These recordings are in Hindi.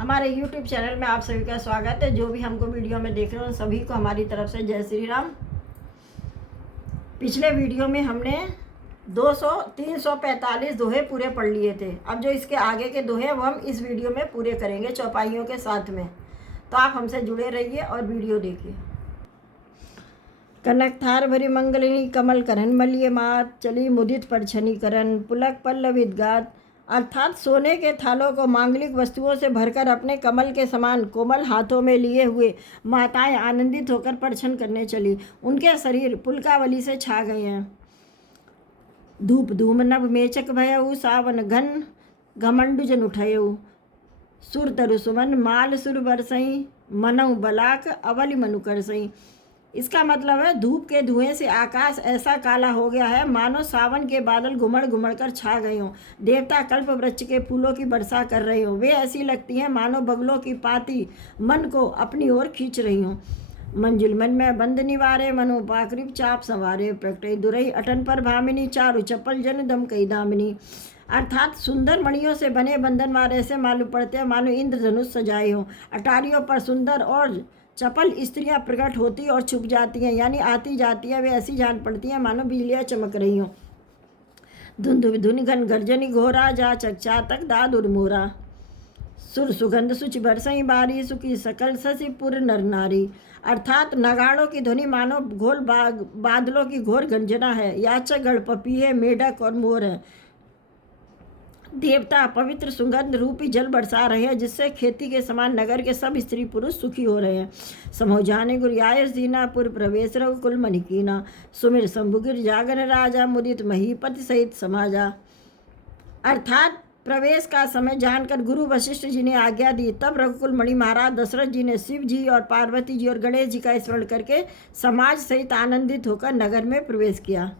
हमारे YouTube चैनल में आप सभी का स्वागत है। जो भी हमको वीडियो में देख रहे हो सभी को हमारी तरफ से जय श्री राम। पिछले वीडियो में हमने 345 दोहे पूरे पढ़ लिए थे। अब जो इसके आगे के दोहे वो हम इस वीडियो में पूरे करेंगे चौपाइयों के साथ में। तो आप हमसे जुड़े रहिए और वीडियो देखिए। कनक थार भरी मंगलिनी कमल करन मलिय मात, चली मुदित पर छनी करन पुलक पल्लवित गात। अर्थात सोने के थालों को मांगलिक वस्तुओं से भरकर अपने कमल के समान कोमल हाथों में लिए हुए माताएं आनंदित होकर परछन करने चली। उनके शरीर पुलकावली से छा गए हैं। धूप धूम नभ मेचक भयऊ, सावन घन घमंडु जन उठयऊ। सुर तरु सुमन माल सुर बरसई, मनऊ बलाक अवलि मनु करसई। इसका मतलब है धूप के धुएं से आकाश ऐसा काला हो गया है मानो सावन के बादल घुमड़ घुमड़ कर छा गए हों। देवता कल्प वृक्ष के फूलों की वर्षा कर रहे हों। वे ऐसी लगती हैं मानो बगलों की पाती मन को अपनी ओर खींच रही हों। मंजुल मन में बंद निवारे, मनो पाकरिप चाप संवारे। प्रकटई दुरई अटन पर भामिनी, चारु चप्पल जन दम कई दामिनी। अर्थात सुंदर मणियों से बने बंधन वार ऐसे मालूम पड़ते हैं मानो इंद्रधनुष सजाए हों। अटारियों पर सुंदर और चपल स्त्रियां प्रकट होती और छुप जाती हैं, यानी आती जाती हैं। वे ऐसी जान पड़ती हैं मानो बिजलियां चमक रही हों। धुंध धुन घन गर्जनी घोरा, जा चकचा तक दादुर मोरा। सुर सुगंध सुच बरसई बारी, सुखी सकल ससीपुर नर नारी। अर्थात नगाड़ों की ध्वनि मानो घोल बादलों की घोर गंजना है। याचक गढ़ पपीहे मेढक और मोर है। देवता पवित्र सुगंध रूपी जल बरसा रहे हैं जिससे खेती के समान नगर के सब स्त्री पुरुष सुखी हो रहे हैं। समो जाने गुरियायस दीनापुर प्रवेश रघुकुल मणिकीना, सुमिर शंभुगिर जागर राजा, मुदित महीपति सहित समाजा। अर्थात प्रवेश का समय जानकर गुरु वशिष्ठ जी ने आज्ञा दी। तब रघुकुल मणि महाराज दशरथ जी ने शिव जी और पार्वती जी और गणेश जी का स्मरण करके समाज सहित आनंदित होकर नगर में प्रवेश किया।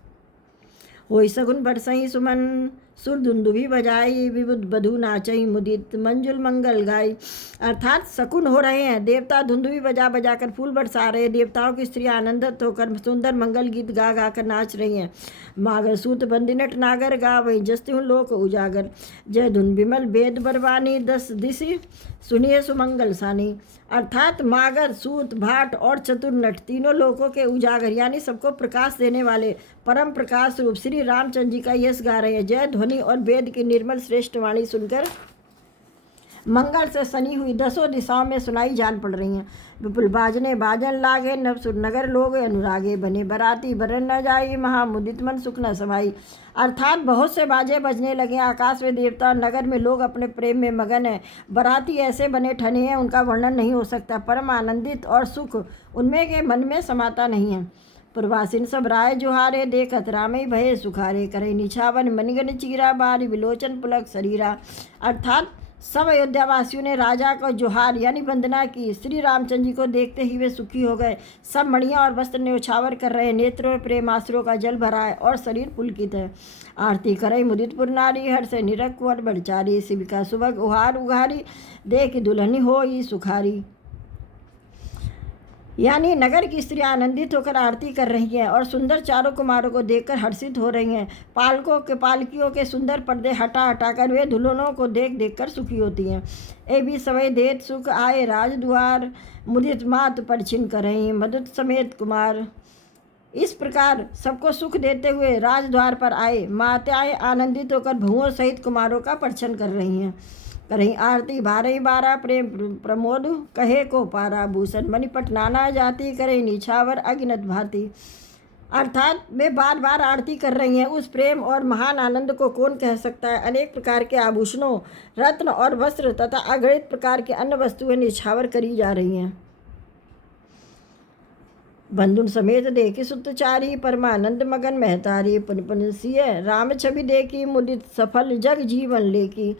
होई सगुन बरसई सुमन, सुर धुंदुभी बजाई, विबुध बधू नाचई, मुदित मंजुल मंगल गाई। अर्थात शकुन हो रहे हैं। देवता धुंदुभी बजा बजा कर फूल बरसा रहे हैं। देवताओं की स्त्रियां आनंदित होकर सुंदर मंगल गीत गा गा कर नाच रही हैं। मागर सूत बंदिनट नागर गा, वही जस्त्यु लोक उजागर। जय धुन विमल वेद बरवानी, 10 दिशि सुनिए सुमंगल सानी। अर्थात मागर सूत भाट और चतुर्नट तीनों लोकों के उजागर यानी सबको प्रकाश देने वाले परम प्रकाश रूप श्री रामचंद्र जी का यश गा रहे हैं। जय ध्वनि और वेद की निर्मल श्रेष्ठ वाणी सुनकर मंगल से सनी हुई 10 दिशाओं में सुनाई जान पड़ रही हैं। विपुल बाजने बाजन लागे, नवसुर नगर लोग अनुरागे। बने बराती बरन न जाई, महामुदित मन सुख न समाई। अर्थात बहुत से बाजे बजने लगे। आकाश में देवता और नगर में लोग अपने प्रेम में मगन हैं। बराती ऐसे बने ठने हैं उनका वर्णन नहीं हो सकता। परम आनंदित और सुख उनमें के मन में समाता नहीं है। प्रवासिन सब राय जुहारे, देखत रामई भये सुखारे। करे निछावन मणिगन चीरा, बारी विलोचन पुलक शरीरा। अर्थात सब अयोध्यावासियों ने राजा को जोहार यानी वंदना की। श्री रामचंद्र जी को देखते ही वे सुखी हो गए। सब मणियाँ और वस्त्र न्यौछावर कर रहे। नेत्रों में प्रेम आश्रों का जल भरा है और शरीर पुलकित है। आरती करई मुदितपुर नारी, हर्ष निरख कुंवर बड़चारी। शिविका सुभग उहार उघारी, देख दुल्हनी होई सुखारी। यानी नगर की स्त्रियां आनंदित होकर आरती कर रही हैं और सुंदर चारों कुमारों को देखकर हर्षित हो रही हैं। पालकियों के सुंदर पर्दे हटा हटा कर वे दुल्हनों को देख देख कर सुखी होती हैं। ए भी सवै देत सुख आए राजद्वार, मुदित मात परछिन करहीं मदुत समेत कुमार। इस प्रकार सबको सुख देते हुए राजद्वार पर आए माताएं आनंदित होकर भुओं सहित कुमारों का परछन कर रही हैं। करहीं आरती बारही बारा, प्रेम प्रमोद कहे को पारा। भूषण मणिपट नाना जाति, करे निछावर अगिनत भांति। अर्थात वे बार बार आरती कर रही हैं। उस प्रेम और महान आनंद को कौन कह सकता है। अनेक प्रकार के आभूषणों, रत्न और वस्त्र तथा अगणित प्रकार के अन्य वस्तुएं निछावर करी जा रही हैं। बंधुन समेत देखी सुतचारी, परमानंद मगन महतारी। पुन पुन सिय राम छवि देखी, मुदित सफल जग जीवन लेकी।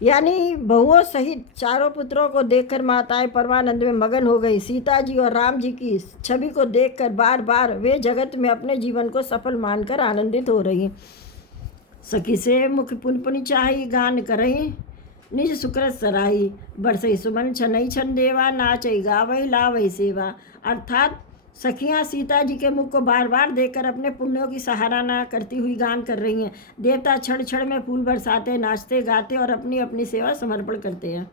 यानी बहुओं सहित चारों पुत्रों को देखकर माताएं परमानंद में मगन हो गई। सीता जी और राम जी की छवि को देखकर बार बार वे जगत में अपने जीवन को सफल मानकर आनंदित हो रही। सखी से मुख पुन पुन चाही, गान करही निज सुकृत सराही। बरसई सुमन छनई छन देवा, नाचई गावई लावई सेवा। अर्थात सखियां सीता जी के मुख को बार बार देखकर अपने पुण्यों की सराहना करती हुई गान कर रही हैं। देवता क्षण क्षण में फूल बरसाते, नाचते गाते और अपनी अपनी सेवा समर्पण करते हैं।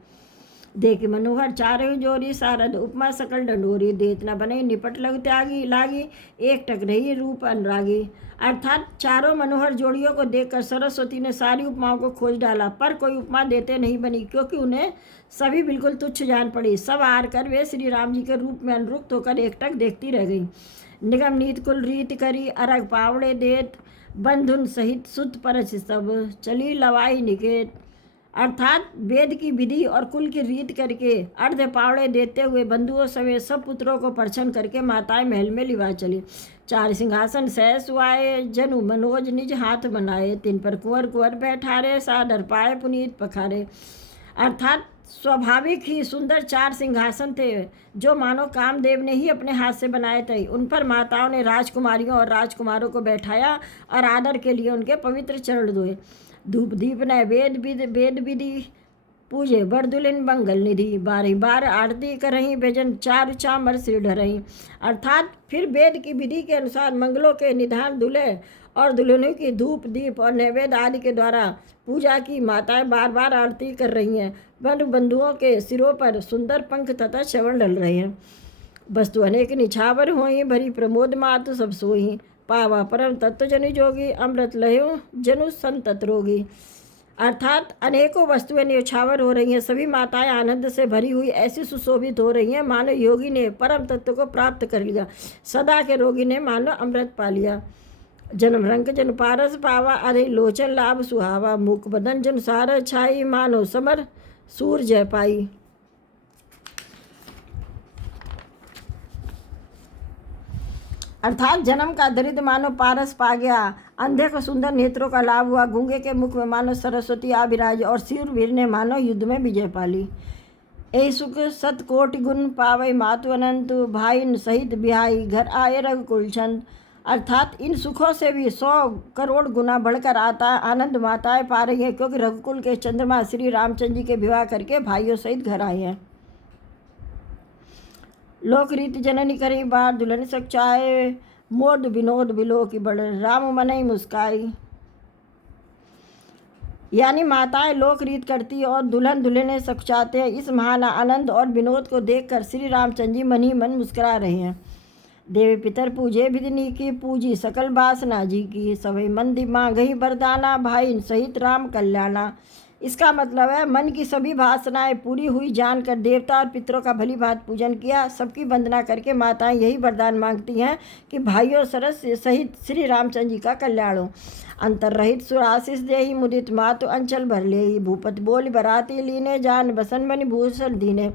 देख मनोहर चारों जोरी सारद उपमा सकल डंडोरी, देत न बने निपट लग त्यागी लागी, एक टक रही रूप अनुरागी। अर्थात चारों मनोहर जोड़ियों को देखकर सरस्वती ने सारी उपमाओं को खोज डाला, पर कोई उपमा देते नहीं बनी, क्योंकि उन्हें सभी बिल्कुल तुच्छ जान पड़ी। सब हार कर वे श्री राम जी के रूप में अनुरुक्त होकर एकटक देखती रह गई। निगम नीत कुल रीत करी, अरग पावड़े देत, बंधुन सहित सुत परच सब, चली लवाई निकेत। अर्थात वेद की विधि और कुल की रीत करके अर्ध पावड़े देते हुए बंधुओं समेत सब पुत्रों को परछन करके माताएं महल में लिवा चली। चार सिंहासन सह सुआए, जनु मनोज निज हाथ बनाए, तिन पर कुंवर कुंवर बैठारे, सादर पाए पुनीत पखारे। अर्थात स्वाभाविक ही सुंदर चार सिंहासन थे, जो मानो कामदेव ने ही अपने हाथ से बनाए थे। उन पर माताओं ने राजकुमारियों और राजकुमारों को बैठाया और आदर के लिए उनके पवित्र चरण धोए। धूप दीप न वेद विधि, पूजे बरदुलिन मंगल निधि, बारही बार आरती करही, भजन चार चामर सिर ढरही। अर्थात फिर वेद की विधि के अनुसार मंगलों के निधान दूल्हे और दुल्हनों की धूप दीप और नैवेद्य आदि के द्वारा पूजा की माताएं बार बार आरती कर रही हैं। बंधुओं के सिरों पर सुंदर पंख तथा श्रवण डल रहे हैं। वस्तु अनेक निछावर होई, भरी प्रमोद मातु सब सोई, पावा परम तत्व जनि जोगी, अमृत लयो जनु संतत रोगी। अर्थात अनेकों वस्तुएं न्यौछावर हो रही हैं, सभी माताएं आनंद से भरी हुई ऐसी सुशोभित हो रही हैं मानो योगी ने परम तत्व को प्राप्त कर लिया, सदा के रोगी ने मानो अमृत पा लिया। जन्म रंग जन पारस पावा, अरे लोचन लाभ सुहावा, मुख बदन जन सार छाई, मानो समर सूर जय पाई। अर्थात जन्म का दरिद्र मानो पारस पा गया, अंधे को सुंदर नेत्रों का लाभ हुआ, गूंगे के मुख में मानो सरस्वती आ विराज, और शूरवीर ने मानो युद्ध में विजय पाली। ए सुख सतकोटि गुण पावै मातु अनंत, भाई सहित बिहाई घर आए रघुकुल छंद। अर्थात इन सुखों से भी 100 करोड़ गुना बढ़कर आता आनंद माताएं पा रही है, क्योंकि रघुकुल के चंद्रमा श्री रामचंद्र जी के विवाह करके भाइयों सहित घर आए हैं। लोक रीति जननी करी बार, दुल्हन सचाए, मोद विनोद बिलो की बड़, राम मनई मुस्काई। यानी माताएं लोक रीत करती और दुल्हन दुल्हने सचाते हैं। इस महान आनंद और विनोद को देखकर श्री रामचंद्र जी मन ही मन मुस्कुरा रहे हैं। देवी पितर पूजे विधिनी की, पूजी सकल बासना जी की, सभी मंदी मांगही वरदाना, भाई सहित राम कल्याणा। इसका मतलब है मन की सभी वासनाएं पूरी हुई जानकर देवता और पितरों का भली भांति पूजन किया। सबकी वंदना करके माताएं यही वरदान मांगती हैं कि भाइयों सरस सहित श्री रामचंद्र जी का कल्याण हो। अंतर रहित सुराशीष देही, मुदित मातु अंचल भर ले, भूपत बोल बराती लीने, जान बसन मणि भूषण दीने।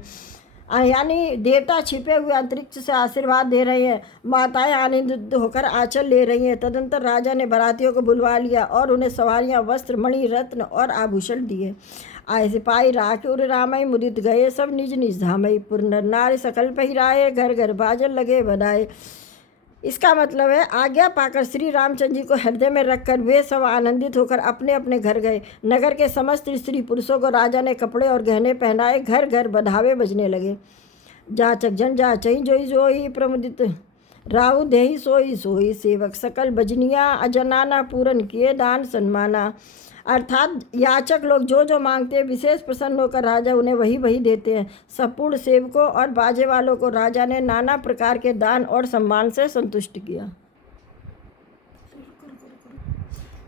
यानी देवता छिपे हुए अंतरिक्ष से आशीर्वाद दे रहे हैं, माताएं आनंदित होकर आंचल ले रही हैं। तदंतर राजा ने बारातियों को बुलवा लिया और उन्हें सवारियां, वस्त्र, मणि, रत्न और आभूषण दिए। आय सिपाही राख उर रामई, मुदित गए सब निज निज धामई, पुर नर नारी सकल पहिराए, घर घर बाजन लगे बधाए। इसका मतलब है आज्ञा पाकर श्री रामचंद्र जी को हृदय में रखकर वे सब आनंदित होकर अपने अपने घर गए। नगर के समस्त स्त्री पुरुषों को राजा ने कपड़े और गहने पहनाए, घर घर बधावे बजने लगे। जाचक जन जाचई जोई जोई, प्रमुदित राहु देही सोई सोई, सेवक सकल बजनिया, अजनाना पूरन किए दान सन्माना। अर्थात याचक लोग जो जो मांगते हैं विशेष प्रसन्न होकर राजा उन्हें वही वही देते हैं। संपूर्ण सेवकों और बाजे वालों को राजा ने नाना प्रकार के दान और सम्मान से संतुष्ट किया।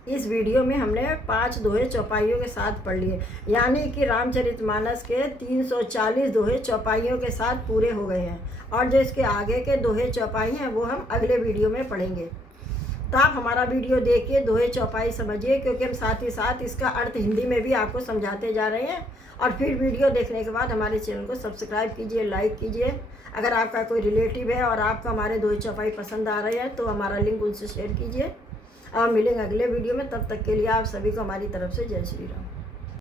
इस वीडियो में हमने 5 दोहे चौपाइयों के साथ पढ़ लिए, यानी कि रामचरितमानस के 340 दोहे चौपाइयों के साथ पूरे हो गए हैं। और जो इसके आगे के दोहे चौपाई हैं वो हम अगले वीडियो में पढ़ेंगे। तो आप हमारा वीडियो देखिए, दोहे चौपाई समझिए, क्योंकि हम साथ ही साथ इसका अर्थ हिंदी में भी आपको समझाते जा रहे हैं। और फिर वीडियो देखने के बाद हमारे चैनल को सब्सक्राइब कीजिए, लाइक कीजिए। अगर आपका कोई रिलेटिव है और आपको हमारे दोहे चौपाई पसंद आ रहे हैं तो हमारा लिंक उनसे शेयर कीजिए। और मिलेंगे अगले वीडियो में, तब तक के लिए आप सभी को हमारी तरफ से जय श्री राम।